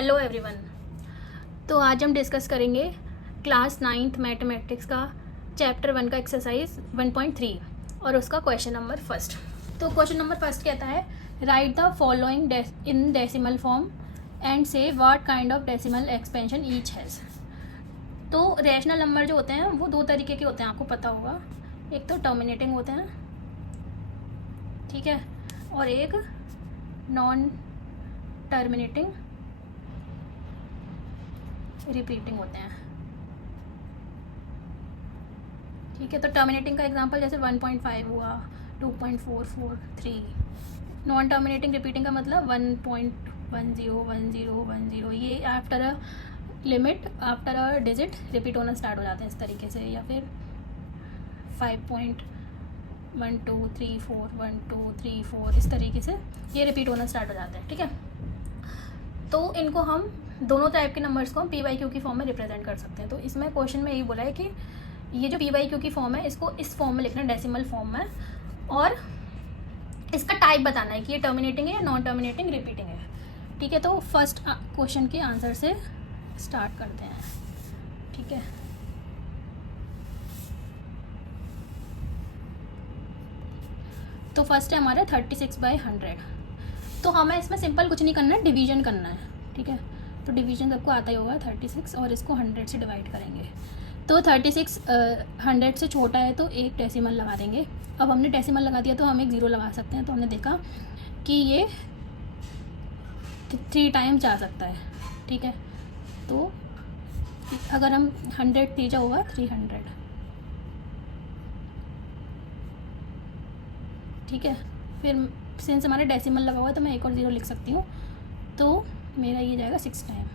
Hello everyone. तो आज हम डिस्कस करेंगे क्लास 9th मैथमेटिक्स का चैप्टर 1 का एक्सरसाइज 1.3 और उसका क्वेश्चन नंबर फर्स्ट। तो क्वेश्चन नंबर फर्स्ट कहता है write the following in decimal form and say what kind of decimal expansion each has. तो रैशनल नंबर जो होते हैं वो दो तरीके के होते हैं, आपको पता होगा। एक तो टर्मिनेटिंग होते हैं, ठीक है, और एक नॉन टर्मिनेटिंग रिपीटिंग होते हैं, ठीक है। तो टर्मिनेटिंग का एग्जांपल जैसे 1.5 हुआ, 2.443। नॉन टर्मिनेटिंग रिपीटिंग का मतलब 1.101010, ये after a limit, after a digit repeat होना स्टार्ट हो जाते हैं इस तरीके से। या फिर 5.12341234 इस तरीके से ये रिपीट होना स्टार्ट हो जाते हैं, ठीक है। तो इनको हम दोनों टाइप के नंबर्स को हम पी वाई क्यू की फॉर्म में रिप्रेजेंट कर सकते हैं। तो इसमें क्वेश्चन में यही बोला है कि ये जो पी वाई क्यू की फॉर्म है इसको इस फॉर्म में लिखना है, डेसिमल फॉर्म में, और इसका टाइप बताना है कि ये टर्मिनेटिंग है या नॉन टर्मिनेटिंग रिपीटिंग है, ठीक है। तो फर्स्ट क्वेश्चन के आंसर से स्टार्ट करते हैं, ठीक है। तो फर्स्ट है हमारा 36/100। तो हमें इसमें सिंपल कुछ नहीं करना है, डिवीजन करना है, ठीक है। तो डिवीजन सबको आता ही होगा, 36 और इसको 100 से डिवाइड करेंगे। तो 36 100 से छोटा है तो एक डेसिमल लगा देंगे। अब हमने डेसिमल लगा दिया तो हम एक ज़ीरो लगा सकते हैं। तो हमने देखा कि ये 3 टाइम्स जा सकता है, ठीक है। तो अगर हम 100 तीजा होगा 300, ठीक है। फिर सिंस हमारे डेसिमल लगा हुआ है तो मैं एक और ज़ीरो लिख सकती हूँ, तो मेरा ये जाएगा 6 टाइम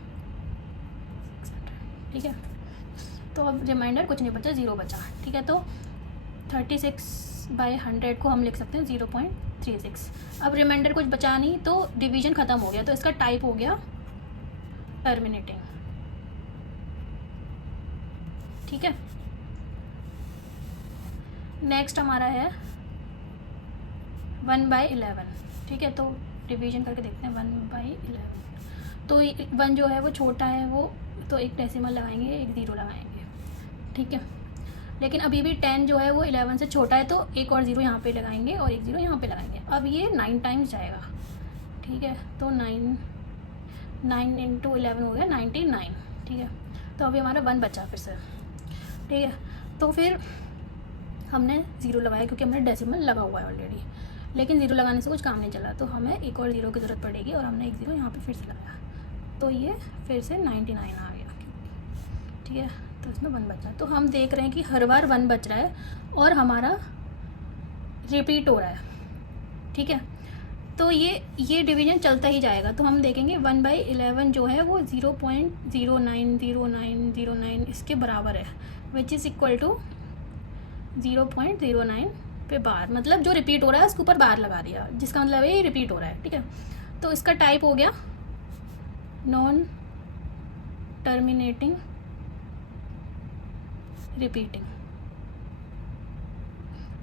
600, ठीक है। तो अब रिमाइंडर कुछ नहीं बचा, ज़ीरो बचा, ठीक है। तो 36/100 को हम लिख सकते हैं 0.36। अब रिमाइंडर कुछ बचा नहीं तो डिवीजन ख़त्म हो गया, तो इसका टाइप हो गया टर्मिनेटिंग, ठीक है। नेक्स्ट हमारा है 1/11, ठीक है। तो डिवीजन करके देखते हैं 1/11। तो 1 जो है वो छोटा है, वो तो एक डेसिमल लगाएंगे, एक ज़ीरो लगाएंगे, ठीक है। लेकिन अभी भी 10 जो है वो 11 से छोटा है, तो एक और ज़ीरो यहाँ पे लगाएंगे और एक ज़ीरो यहाँ पे लगाएंगे। अब ये 9 टाइम्स जाएगा, ठीक है। तो 9 × 11 हो गया 99, ठीक है। तो अभी हमारा 1 बचा फिर से, ठीक है। तो फिर हमने ज़ीरो लगाया क्योंकि हमने डेसिमल लगा हुआ है ऑलरेडी, लेकिन ज़ीरो लगाने से कुछ काम नहीं चला, तो हमें एक और ज़ीरो की ज़रूरत पड़ेगी और हमने एक ज़ीरो यहाँ पे फिर से लगाया, तो ये फिर से 99 आ गया, ठीक है। तो इसमें 1 बचा। तो हम देख रहे हैं कि हर बार 1 बच रहा है और हमारा रिपीट हो रहा है, ठीक है। तो ये डिवीजन चलता ही जाएगा। तो हम देखेंगे 1/11 जो है वो 0.090909 इसके बराबर है, विच इज़ इक्वल टू 0.09 पे बार, मतलब जो रिपीट हो रहा है उसके ऊपर बार लगा दिया, जिसका मतलब है ये रिपीट हो रहा है, ठीक है। तो इसका टाइप हो गया non terminating repeating.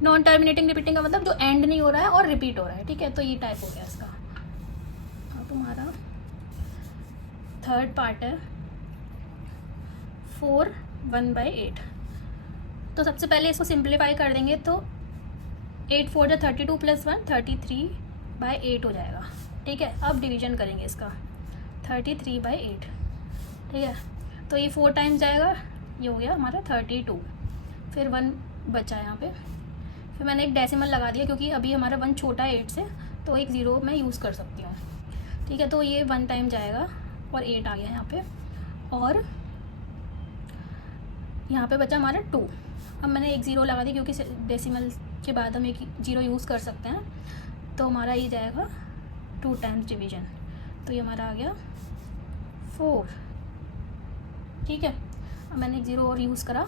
Non terminating repeating का मतलब जो एंड नहीं हो रहा है और रिपीट हो रहा है, ठीक है। तो ये टाइप हो गया इसका। अब हमारा थर्ड पार्ट है 4 1/8। तो सबसे पहले इसको सिंप्लीफाई कर देंगे, तो 8 4 जो 32 + 1 33/8 हो जाएगा, ठीक है। अब डिवीजन करेंगे इसका 33/8, ठीक है। तो ये 4 टाइम्स जाएगा, ये हो गया हमारा 32। फिर 1 बचा यहाँ पे, फिर मैंने एक डेसिमल लगा दिया क्योंकि अभी हमारा 1 छोटा है 8 से, तो एक ज़ीरो मैं यूज़ कर सकती हूँ, ठीक है। तो ये 1 टाइम जाएगा और 8 आ गया यहाँ पे, और यहाँ पे बचा हमारा 2। अब मैंने एक ज़ीरो लगा दी क्योंकि डेसिमल के बाद हम एक ज़ीरो यूज़ कर सकते हैं, तो हमारा ये जाएगा 2 टाइम्स डिवीजन, तो ये हमारा आ गया 4, ठीक है। अब मैंने एक ज़ीरो और यूज़ करा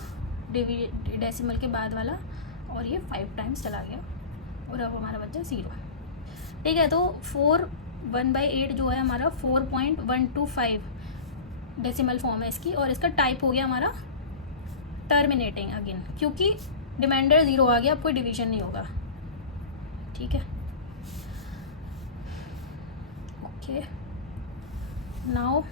डेसिमल के बाद वाला, और ये 5 टाइम्स चला गया, और अब हमारा बचा 0, ठीक है। तो 4 1/8 जो है हमारा 4.125 डेसिमल फॉर्म है इसकी, और इसका टाइप हो गया हमारा टर्मिनेटिंग अगेन, क्योंकि रिमाइंडर 0 आ गया, अब कोई डिवीजन नहीं होगा, ठीक है। Okay, now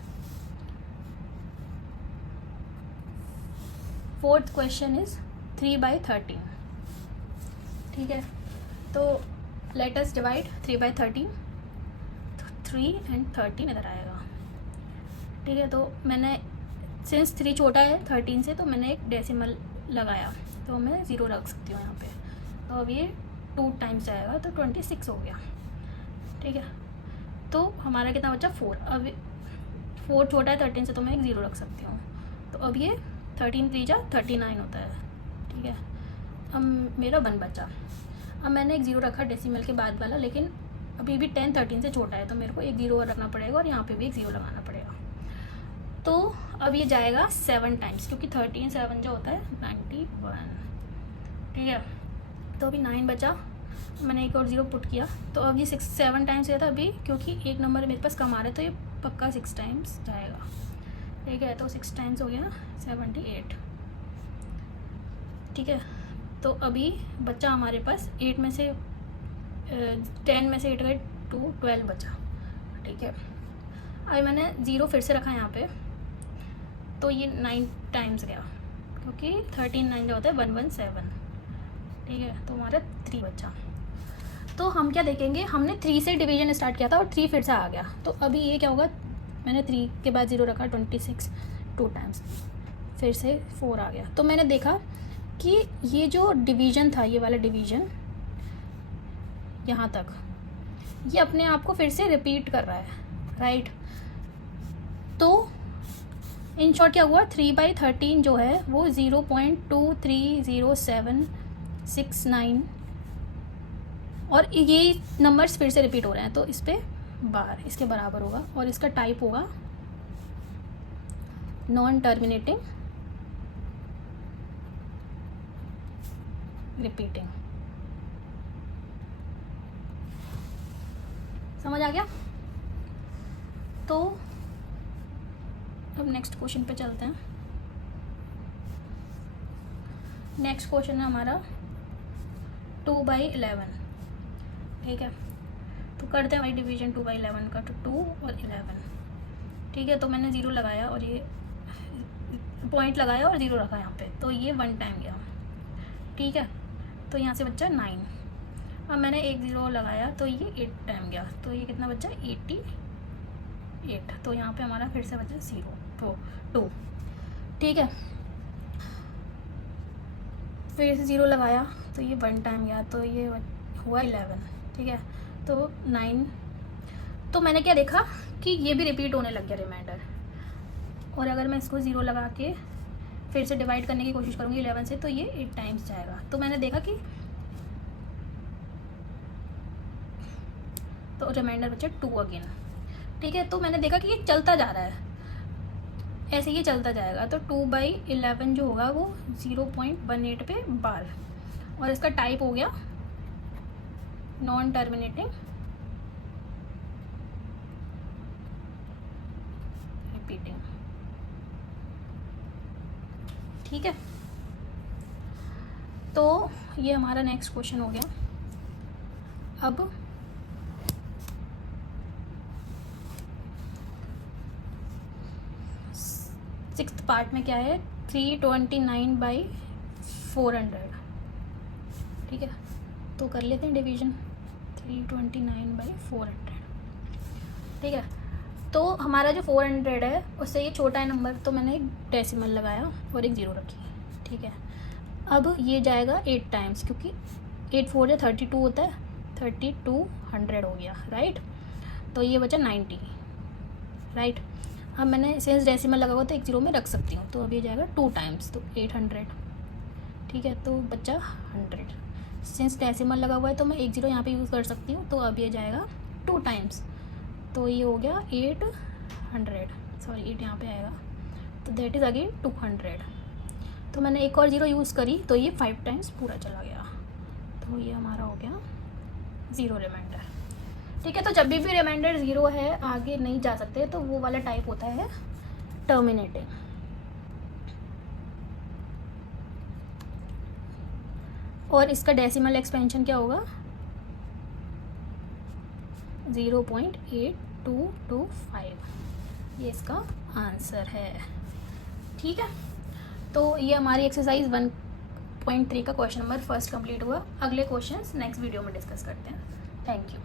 fourth question is 3/13. ठीक है, तो लेट अस डिवाइड 3/13. 3 and 13 इधर आएगा. ठीक है, तो मैंने सिंस 3 छोटा है 13 से, तो मैंने एक डेसिमल लगाया, तो मैं 0 रख सकती हूँ यहाँ पे. तो अब ये 2 टाइम्स जाएगा, तो 26 हो गया. ठीक है, तो हमारा कितना बचा 4. अब 4 छोटा है 13 से, तो मैं एक 0 रख सकती हूँ. तो अब ये 13 3 जा 39 होता है. ठीक है, अब मेरा 1 बचा. अब मैंने एक 0 रखा डेसिमल के बाद वाला, लेकिन अभी भी 10 13 से छोटा है, तो मेरे को एक 0 और रखना पड़ेगा और यहाँ पे भी एक 0 लगाना पड़ेगा. तो अब ये जाएगा 7 टाइम्स, क्योंकि 13 7 जो होता है 91. ठीक है, तो अभी 9 बचा. मैंने एक और 0 पुट किया, तो अब ये 7 टाइम्स गया था अभी, क्योंकि एक नंबर मेरे पास कम आ रहा है, तो ये पक्का 6 टाइम्स जाएगा. ठीक है, तो 6 टाइम्स हो गया 78. ठीक है, तो अभी बच्चा हमारे पास 8 में से 10 में से 8 गए 2 12 बचा. ठीक है, अभी मैंने 0 फिर से रखा यहाँ पे, तो ये 9 टाइम्स गया, क्योंकि 13 9 जो होता है 117. ठीक है, तो हमारा 3 बचा. तो हम क्या देखेंगे, हमने 3 से डिवीजन स्टार्ट किया था और 3 फिर से आ गया. तो अभी ये क्या होगा, मैंने 3 के बाद 0 रखा, 26 2 टाइम्स, फिर से 4 आ गया. तो मैंने देखा कि ये जो डिवीज़न था, ये वाला डिवीज़न यहाँ तक, ये अपने आप को फिर से रिपीट कर रहा है, राइट. तो इन शॉर्ट क्या हुआ, 3/13 जो है वो 0.230769, और ये नंबर्स फिर से रिपीट हो रहे हैं, तो इस पर बार इसके बराबर होगा. और इसका टाइप होगा नॉन टर्मिनेटिंग रिपीटिंग. समझ आ गया. तो अब नेक्स्ट क्वेश्चन पे चलते हैं. नेक्स्ट क्वेश्चन है हमारा 2/11. ठीक है, तो करते हैं भाई डिवीजन 2/11 का. तो 2 और 11. ठीक है, तो मैंने 0 लगाया और ये पॉइंट लगाया और 0 रखा यहाँ पे, तो ये 1 टाइम गया. ठीक है, तो यहाँ से बच्चा 9. अब मैंने एक 0 लगाया, तो ये 8 टाइम गया, तो ये कितना बच्चा 88. तो यहाँ पे हमारा फिर से बचा 0 तो 2. ठीक है, फिर से 0 लगाया, तो ये 1 टाइम गया, तो ये हुआ 11. ठीक है, तो 9. तो मैंने क्या देखा कि ये भी रिपीट होने लग गया रिमाइंडर. और अगर मैं इसको 0 लगा के फिर से डिवाइड करने की कोशिश करूँगी 11 से, तो ये 8 टाइम्स जाएगा. तो मैंने देखा कि तो रिमाइंडर बचा 2 अगेन. ठीक है, तो मैंने देखा कि ये चलता जा रहा है, ऐसे ही चलता जाएगा. तो 2/11 जो होगा वो 0.18 पे बार, और इसका टाइप हो गया नॉन टर्मिनेटिंग रिपीटिंग. ठीक है, तो ये हमारा नेक्स्ट क्वेश्चन हो गया. अब सिक्स्थ पार्ट में क्या है, 329/400. ठीक है, तो कर लेते हैं डिवीजन 329/400. ठीक है, तो हमारा जो 400 है उससे ये छोटा है नंबर, तो मैंने एक डेसिमल लगाया और एक 0 रखी. ठीक है, अब ये जाएगा 8 टाइम्स, क्योंकि 8 4 या 32 होता है, 3200 हो गया, राइट. तो ये बचा 90, राइट. अब मैंने सेंस डेसिमल लगा हुआ तो एक 0 में रख सकती हूँ, तो अब ये जाएगा 2 टाइम्स, तो 800. ठीक है, तो बच्चा 100. सेंस डेसिमल लगा हुआ है तो मैं एक 0 यहाँ पे यूज़ कर सकती हूँ, तो अब ये जाएगा 2 टाइम्स, तो ये हो गया 800. सॉरी 8 यहाँ पे आएगा, तो दैट इज़ अगेन 200. तो मैंने एक और 0 यूज़ करी, तो ये 5 टाइम्स पूरा चला गया, तो ये हमारा हो गया 0 रिमाइंडर. ठीक है, तो जब भी रिमाइंडर 0 है, आगे नहीं जा सकते, तो वो वाला टाइप होता है टर्मिनेटिंग. और इसका डेसिमल एक्सपेंशन क्या होगा, 0.8225. ये इसका आंसर है. ठीक है, तो ये हमारी एक्सरसाइज 1.3 का क्वेश्चन नंबर फर्स्ट कंप्लीट हुआ। अगले क्वेश्चंस नेक्स्ट वीडियो में डिस्कस करते हैं। Thank you.